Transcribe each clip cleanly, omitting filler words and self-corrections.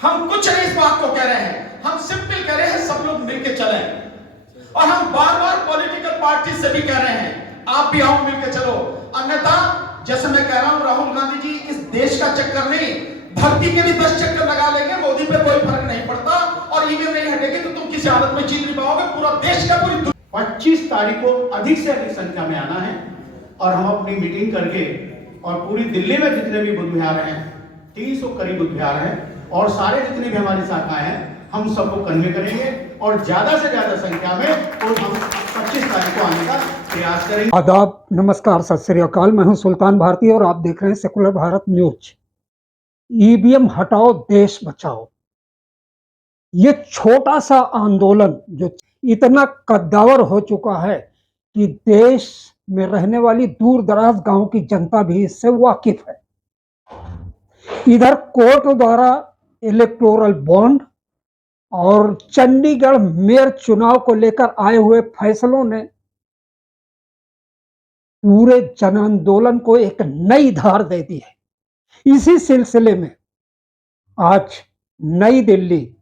हम कुछ नहीं इस बात को कह रहे हैं, हम सिंपल कह रहे हैं सब लोग मिलकर चलें। और हम बार बार पॉलिटिकल पार्टी से भी कह रहे हैं आप भी आओ मिलकर चलो, अन्यथा जैसे मैं कह रहा हूं राहुल गांधी जी इस देश का चक्कर नहीं, धरती के भी 10 चक्कर लगा लेंगे, मोदी पे कोई फर्क नहीं पड़ता और ईवीएम नहीं हटेगी तो तुम किसी हालत में जीत नहीं पाओगे। पूरा देश का पूरी 25 तारीख को अधिक से अधिक संख्या में आना है और हम अपनी मीटिंग करके और पूरी दिल्ली में जितने भी बुद्ध विहार हैं, 300 करीब बुद्ध विहार हैं और सारे जितनी भी हमारी शाखाएं हैं हम सबको कन्वे करेंगे और ज्यादा से ज्यादा संख्या में और हम 25 तारीख को आने का प्रयास करेंगे। आदाब, नमस्कार, सत श्री अकाल। मैं हूं सुल्तान भारती और आप देख रहे हैं सेकुलर भारत न्यूज। ईवीएम हटाओ देश बचाओ, ये छोटा सा आंदोलन जो इतना कद्दावर हो चुका है कि देश में रहने वाली दूर दराज गांव की जनता भी इससे वाकिफ है। इधर कोर्ट द्वारा इलेक्टोरल बॉन्ड और चंडीगढ़ मेयर चुनाव को लेकर आए हुए फैसलों ने पूरे जन आंदोलन को एक नई धार दे दी है। इसी सिलसिले में आज नई दिल्ली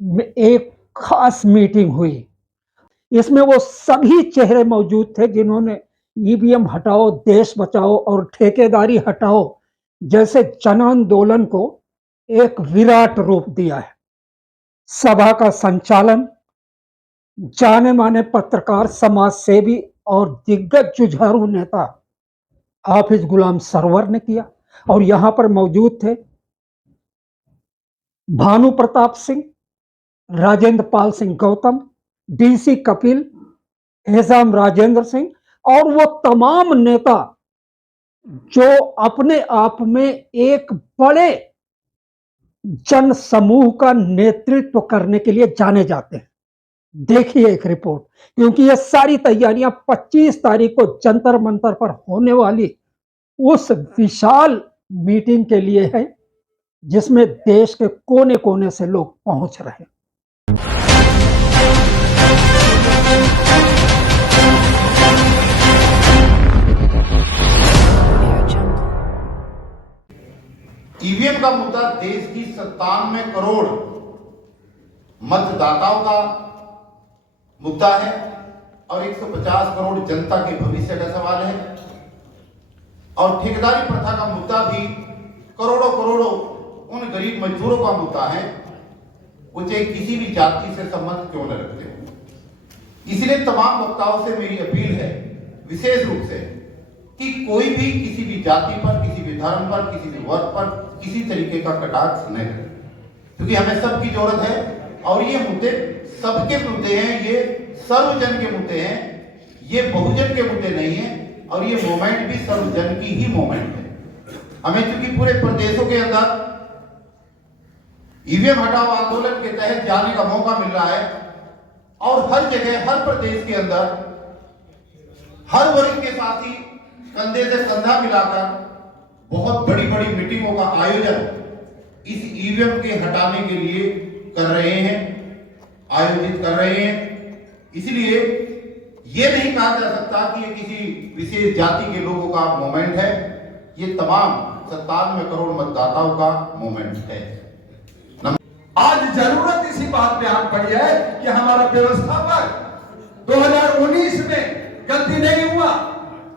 में एक खास मीटिंग हुई। इसमें वो सभी चेहरे मौजूद थे जिन्होंने ईवीएम हटाओ देश बचाओ और ठेकेदारी हटाओ जैसे जन आंदोलन को एक विराट रूप दिया है। सभा का संचालन जाने माने पत्रकार, समाज सेवी और दिग्गज जुझारू नेता हाफिज गुलाम सरवर ने किया और यहां पर मौजूद थे भानु प्रताप सिंह, राजेंद्र पाल सिंह गौतम, डीसी कपिल, एजाम राजेंद्र सिंह और वो तमाम नेता जो अपने आप में एक बड़े जन समूह का नेतृत्व करने के लिए जाने जाते हैं। देखिए एक रिपोर्ट, क्योंकि ये सारी तैयारियां 25 तारीख को जंतर मंतर पर होने वाली उस विशाल मीटिंग के लिए है जिसमें देश के कोने कोने से लोग पहुंच रहे हैं। ईवीएम का मुद्दा देश की 97 करोड़ मतदाताओं का मुद्दा है और 150 करोड़ जनता के भविष्य का सवाल है और ठेकेदारी प्रथा का मुद्दा भी करोड़ों करोड़ों उन गरीब मजदूरों का मुद्दा है, वो चाहे किसी भी जाति से संबंध क्यों न रखते हो। इसलिए तमाम वक्ताओं से मेरी अपील है विशेष रूप से कि कोई भी किसी भी जाति पर, किसी भी धर्म पर, किसी भी वर्ग पर किसी तरीके का कटाक्ष न करे, क्योंकि हमें सबकी जरूरत है और ये मुद्दे सबके मुद्दे हैं, ये सर्वजन के मुद्दे हैं, ये बहुजन के मुद्दे नहीं है और ये मूवमेंट भी सर्वजन की ही मूवमेंट है। हमें चूंकि पूरे प्रदेशों के अंदर ईवीएम हटाओ आंदोलन के तहत जाने का मौका मिल रहा है और हर जगह, हर प्रदेश के अंदर हर वर्ग के साथ ही कंधे से कंधा मिलाकर बहुत बड़ी बड़ी मीटिंगों का आयोजन इस ईवीएम के हटाने के लिए कर रहे हैं, आयोजित कर रहे हैं। इसलिए यह नहीं कहा जा सकता कि ये किसी विशेष जाति के लोगों का मूवमेंट है, ये तमाम 97 करोड़ मतदाताओं का मूवमेंट है। आज जरूरत इसी बात पे आ पड़ी है कि हमारा व्यवस्थापक 2019 में गलती नहीं हुआ,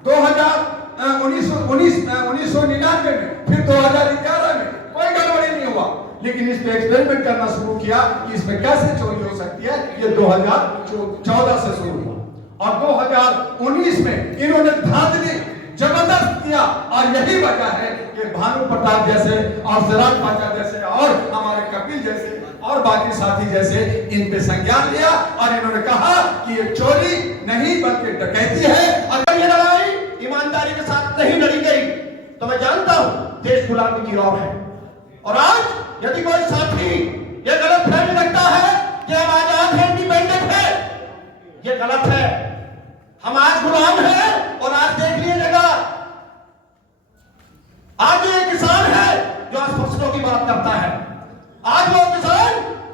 1999 में, फिर 2011 में कोई गड़बड़ी नहीं हुआ, लेकिन इस पे एक्सपेरिमेंट करना शुरू किया कि इसमें कैसे चोरी हो सकती है। ये 2014 से शुरू हुआ और 2019 में इन्होंने धांधली जबरदस्त किया और यही वजह है कि भानु प्रताप जैसे और सिराज पाचा जैसे और हमारे कपिल जैसे और बाकी साथी जैसे इन पे संज्ञान लिया और इन्होंने कहा कि ये चोरी नहीं बल्कि डकैती है। अगर ये लड़ाई ईमानदारी के साथ नहीं लड़ी गई तो मैं जानता हूं देश गुलामी की रौब है। और आज यदि कोई साथी ये गलत फहमी रखता है कि हम आजाद है, इंडिपेंडेंट है, ये गलत है। हम आज गुलाम हैं और आज देख लीजिएगा, आज ये किसान है जो आज फसलों की बात करता है, आज वो किसान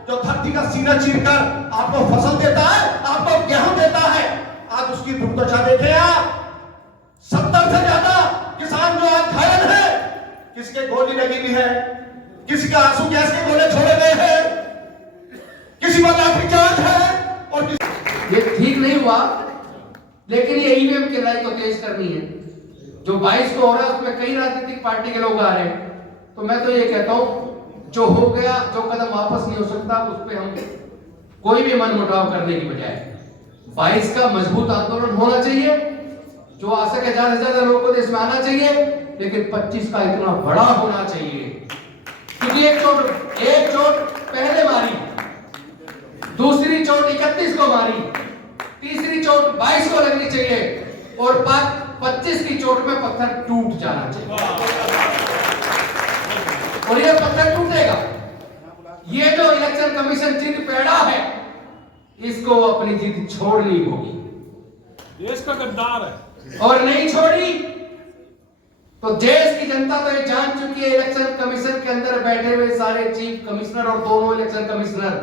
जो धरती का सीना चीरकर आपको फसल देता है, आपको गेहूं देता है, आज उसकी दुर्दशा देखें आप। 70 से ज्यादा किसान जो आज घायल है, किसके गोली लगी हुई है, किसी का आंसू गैस की गोली गोले छोड़े गए हैं, किसी पर लाठीचार्ज है और ये ठीक नहीं हुआ, लेकिन ये ईवीएम की लड़ाई तो तेज करनी है। जो 22 को हो रहा है उसमें कई राजनीतिक पार्टी के लोग आ रहे हैं, तो मैं तो ये कहता हूं जो हो गया, जो कदम वापस नहीं हो सकता, उस पर हम कोई भी मनमुटाव करने की बजाय 22 का मजबूत आंदोलन होना चाहिए, जो आ सके ज्यादा से ज्यादा लोगों को देश में आना चाहिए, लेकिन 25 का इतना बड़ा होना चाहिए, क्योंकि एक चोट पहले मारी, दूसरी चोट 31 को मारी, तीसरी चोट 22 को लगनी चाहिए और 25 की चोट में पत्थर टूट जाना चाहिए और ये पत्थर टूटेगा। ये जो इलेक्शन कमीशन जिद पैदा है, इसको अपनी जिद छोड़नी होगी। देश का गद्दार है और नहीं छोड़ी तो देश की जनता तो ये जान चुकी है, इलेक्शन कमीशन के अंदर बैठे हुए सारे चीफ कमिश्नर और दोनों इलेक्शन कमिश्नर,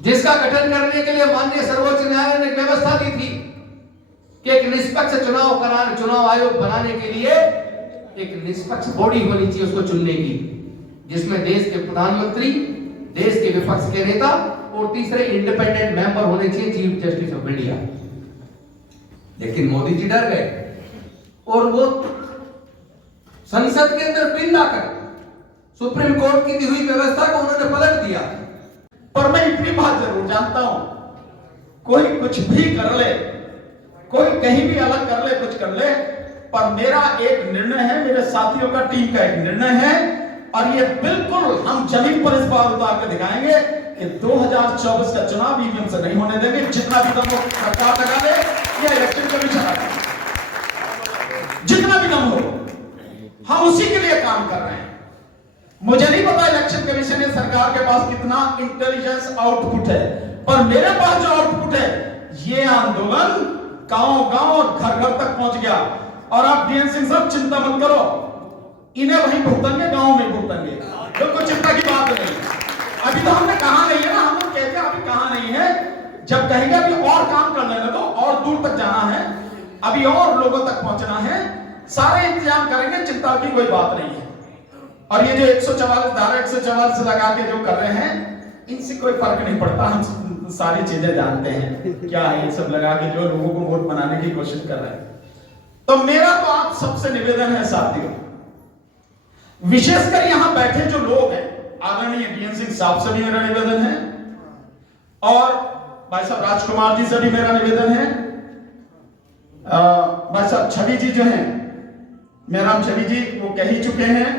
जिसका गठन करने के लिए माननीय सर्वोच्च न्यायालय ने व्यवस्था दी थी कि एक निष्पक्ष चुनाव आयोग बनाने के लिए एक निष्पक्ष बॉडी होनी चाहिए उसको चुनने की, जिसमें देश के प्रधानमंत्री, देश के विपक्ष के नेता और तीसरे इंडिपेंडेंट मेंबर होने चाहिए, चीफ जस्टिस ऑफ इंडिया। लेकिन मोदी जी डर गए और वो संसद के अंदर बिल लाकर सुप्रीम कोर्ट की दी हुई व्यवस्था को उन्होंने पलट दिया। पर मैं इतनी बात जरूर जानता हूं, कोई कुछ भी कर ले, कोई कहीं भी अलग कर ले, कुछ कर ले, पर मेरा एक निर्णय है, मेरे साथियों का, टीम का एक निर्णय है, और ये बिल्कुल हम जमीन पर इस बार उतार के दिखाएंगे कि 2024 का चुनाव ईवीएम से नहीं होने देंगे। जितना भी दम हो सरकार लगा ले या इलेक्शन कमीशन लगा ले, जितना भी दम हो, हम उसी के लिए काम कर रहे हैं। मुझे नहीं पता इलेक्शन कमीशन या सरकार के पास कितना इंटेलिजेंस आउटपुट है, पर मेरे पास जो आउटपुट है, ये आंदोलन गांव-गांव और घर-घर तक पहुंच गया। और आप डीएन सिंह साहब चिंता मत करो, इन्हें वहीं भुगतेंगे, गांव में भुगतेंगे, बिल्कुल चिंता की बात नहीं। अभी तो हमने कहा नहीं है ना, हम लोग कहते हैं अभी कहा नहीं है, जब कहेंगे अभी और काम कर लेने दो, और दूर तक जाना है, अभी और लोगों तक पहुंचना है, सारे इंतजाम करेंगे, चिंता की कोई बात नहीं है। और ये जो 144 धारा 144 लगा के जो कर रहे हैं, इनसे कोई फर्क नहीं पड़ता, हम सारी चीजें जानते हैं क्या है ये सब लगा के जो लोगों को वोट बनाने की कोशिश कर रहे हैं। तो मेरा तो आप सबसे निवेदन है साथियों, विशेषकर यहां बैठे जो लोग हैं, आदरणीय डीएन सिंह साहब से भी मेरा निवेदन है और भाई साहब राजकुमार जी से भी मेरा निवेदन है, भाई साहब छवि जी जो हैं, मेहराम छवि जी, वो कह ही चुके हैं,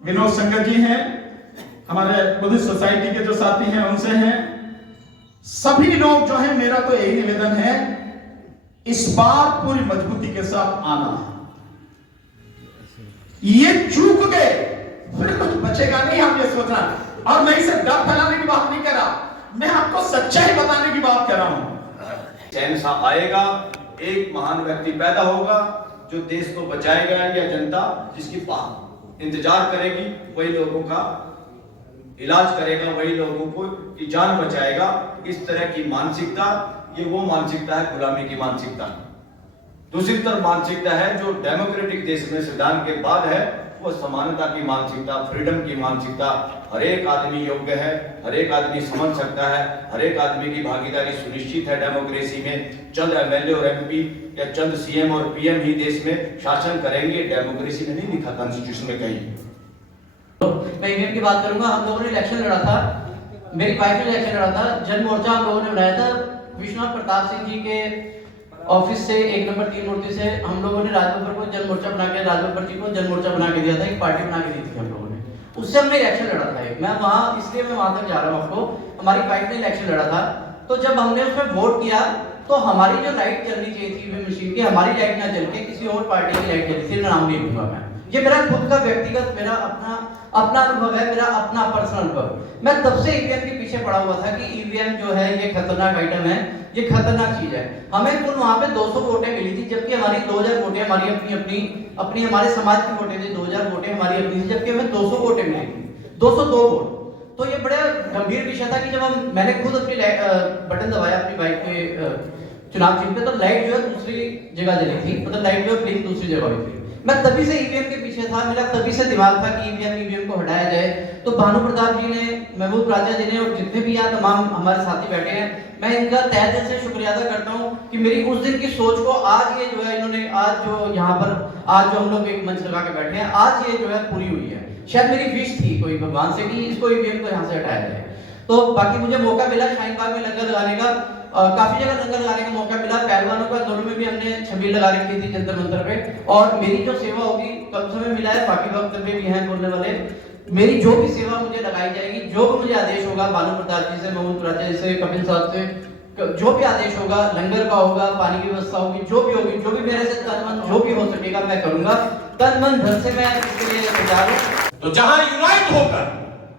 विनोद संगत जी हैं, हमारे बुद्धिस्ट सोसाइटी के जो साथी हैं उनसे हैं, सभी लोग जो हैं, मेरा तो यही निवेदन है, इस बार पूरी मजबूती के साथ आना। ये चूक गए फिर कुछ बचेगा नहीं, हम ये सोचना। और मैं इसे डर फैलाने की बात नहीं कर रहा, मैं आपको सच्चाई बताने की बात कर रहा हूं। चैन सा आएगा, एक महान व्यक्ति पैदा होगा जो देश को बचाएगा, या जनता जिसकी इंतजार करेगी वही लोगों का इलाज करेगा, वही लोगों को की जान बचाएगा। इस तरह की मानसिकता, ये वो मानसिकता है गुलामी की मानसिकता। दूसरी तरफ मानसिकता है जो डेमोक्रेटिक देश में संविधान के बाद है, वो समानता की मानसिकता, फ्रीडम की मानसिकता। हर एक आदमी योग्य है, हर एक आदमी समझ सकता है, हर एक आदमी की भागीदारी सुनिश्चित है डेमोक्रेसी में। चंद एमएलए और एमपी या चंद सीएम और पीएम ही देश में शासन करेंगे, डेमोक्रेसी में नहीं लिखा कॉन्स्टिट्यूशन में कहीं। मैं ईवीएम की बात करूंगा। हम लोगों ने इलेक्शन लड़ा था, मेरी वाइफ ने इलेक्शन लड़ा था, जन मोर्चा हम लोगों ने बनाया था विश्वनाथ प्रताप सिंह जी के ऑफिस से 1 नंबर 3 मूर्ति से। हम लोगों ने राजबब्बर को जन मोर्चा बना के, राजबब्बर जी को जन मोर्चा बना के दिया था, एक पार्टी बना के दी थी हम लोगों ने, उससे हमने इलेक्शन लड़ा था। मैं वहां, इसलिए मैं वहां तक जा रहा हूँ आपको, हमारी वाइफ ने इलेक्शन लड़ा था, तो जब हमने उसमें वोट किया तो हमारी जो लाइट चलनी चाहिए थी ईवीएम मशीन की, हमारी लाइट ना चल के किसी और पार्टी की लाइट चली थी, नाम नहीं लूंगा मैं, ये मेरा खुद का व्यक्तिगत, मेरा अपना अनुभव है, मेरा अपना पर्सनल अनुभव। मैं तब से ईवीएम के पीछे पड़ा हुआ था कि ईवीएम जो है ये खतरनाक आइटम है, ये खतरनाक चीज है। हमें कुल वहां पे 200 वोटें मिली थी, जबकि हमारी 2000 वोटें हमारी अपनी हमारे समाज की वोटें थी, 2000 वोटें हमारी अपनी थी, जबकि हमें 200 वोटें मिली थी, 202 वोट। तो ये बड़ा गंभीर विषय था कि जब मैंने खुद अपनी बटन दबाया अपनी बाइक के चुनाव चिन्ह पे, तो लाइट जो है दूसरी जगह जली थी, मतलब लाइट जो है ब्लिंक दूसरी जगह हुई थी। मैं तभी से ईवीएम के पीछे था, मेरा तभी से दिमाग था कि ईवीएम को हटाया जाए। तो भानु प्रताप जी ने, महमूद राजा जी ने और जितने भी यहाँ तमाम हमारे साथी बैठे हैं, मैं इनका तहे दिल से शुक्रिया अदा करता हूँ कि मेरी उस दिन की सोच को आज ये जो है इन्होंने, आज जो यहाँ पर आज जो हम लोग एक मंच लगा के बैठे हैं, आज ये जो है पूरी हुई है। शायद मेरी विश थी कोई भगवान से कि इसको ईवीएम को यहाँ से हटाया जाए। तो बाकी मुझे मौका मिला शाहीन बाग में लंगर लगाने का, काफी जगह लंगर लगाने का मौका मिला। पहलवानों का आंदोलन में भी हमने छबील लगा रखी थी जंतर मंतर पे, और मेरी जो सेवा होगी कम समय मिला है, बाकी वक्त में भी हैं बोलने वाले, मेरी जो भी सेवा मुझे लगाई जाएगी, जो भी मुझे आदेश होगा भानु प्रताप जी से, महमूद राजा जी से, कपिल साहब से, जो भी आदेश होगा, लंगर का होगा, पानी की व्यवस्था होगी, जो भी होगी, जो भी मेरे से तन मन जो भी हो सकेगा मैं करूंगा। तन मन धन से मैं इसके लिए तैयार हूँ। तो जहां यूनाइट होकर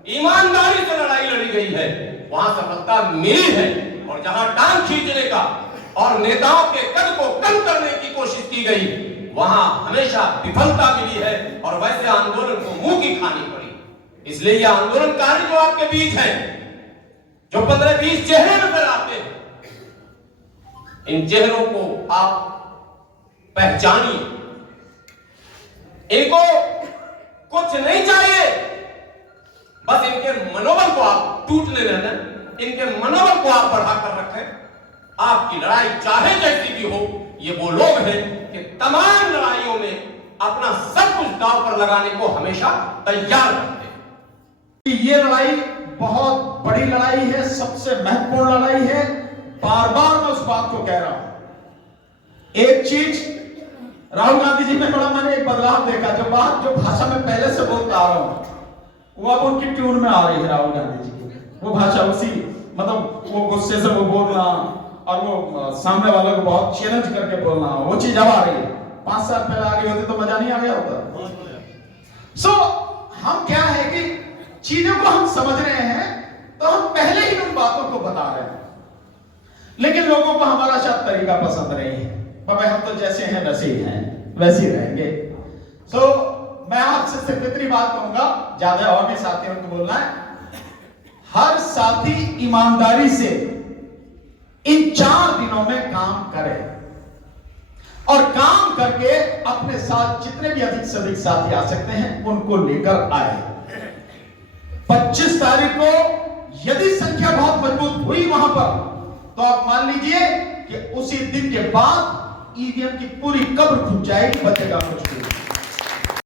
ईमानदारी से लड़ाई लड़ी गई है वहां सफलता मिली है, और जहां टांग खींचने का और नेताओं के कद को कम करने की कोशिश की गई वहां हमेशा विफलता मिली है, और वैसे आंदोलन को मुंह की खानी पड़ी। इसलिए ये आंदोलनकारी जो आपके बीच हैं, जो 15-20 चेहरे नजर आते हैं, इन चेहरों को आप पहचानिए। इनको कुछ नहीं चाहिए, बस इनके मनोबल को आप टूटने न दें, इनके मनोबल को आप बढ़ाकर रखें। आपकी लड़ाई चाहे जैसी भी हो, ये वो लोग हैं कि तमाम लड़ाइयों में अपना सब कुछ दांव पर लगाने को हमेशा तैयार रहते हैं। ये लड़ाई बहुत बड़ी लड़ाई है, सबसे महत्वपूर्ण लड़ाई है। बार बार मैं उस बात को कह रहा हूं। एक चीज राहुल गांधी जी में बड़ा मैंने एक बदलाव देखा, जो बात जो भाषा में पहले से बोलता आ रहा हूं वो अब उनकी ट्यून में आ रही है। राहुल गांधी जी की वो भाषा, उसी मतलब वो गुस्से से वो बोलना और वो सामने वाले को बहुत चैलेंज करके बोलना, वो चीज अब आ रही है। 5 साल पहले आ गई होती तो मजा नहीं आ गया होता। हम क्या है कि चीजों को हम समझ रहे हैं तो हम पहले ही उन बातों को बता रहे हैं, लेकिन लोगों को हमारा शायद तरीका पसंद नहीं है। बाबा हम तो जैसे हैं वैसे ही हैं, वैसे ही रहेंगे। मैं आपसे सिर्फ इतनी बात कहूंगा, ज्यादा और भी साथियों को बोलना है, हर साथी ईमानदारी से इन 4 दिनों में काम करे और काम करके अपने साथ जितने भी अधिक से अधिक साथी आ सकते हैं उनको लेकर आए। 25 तारीख को यदि संख्या बहुत मजबूत हुई वहां पर, तो आप मान लीजिए कि उसी दिन के बाद ईवीएम की पूरी कब्र खुद जाएगी, बचेगा कुछ भी।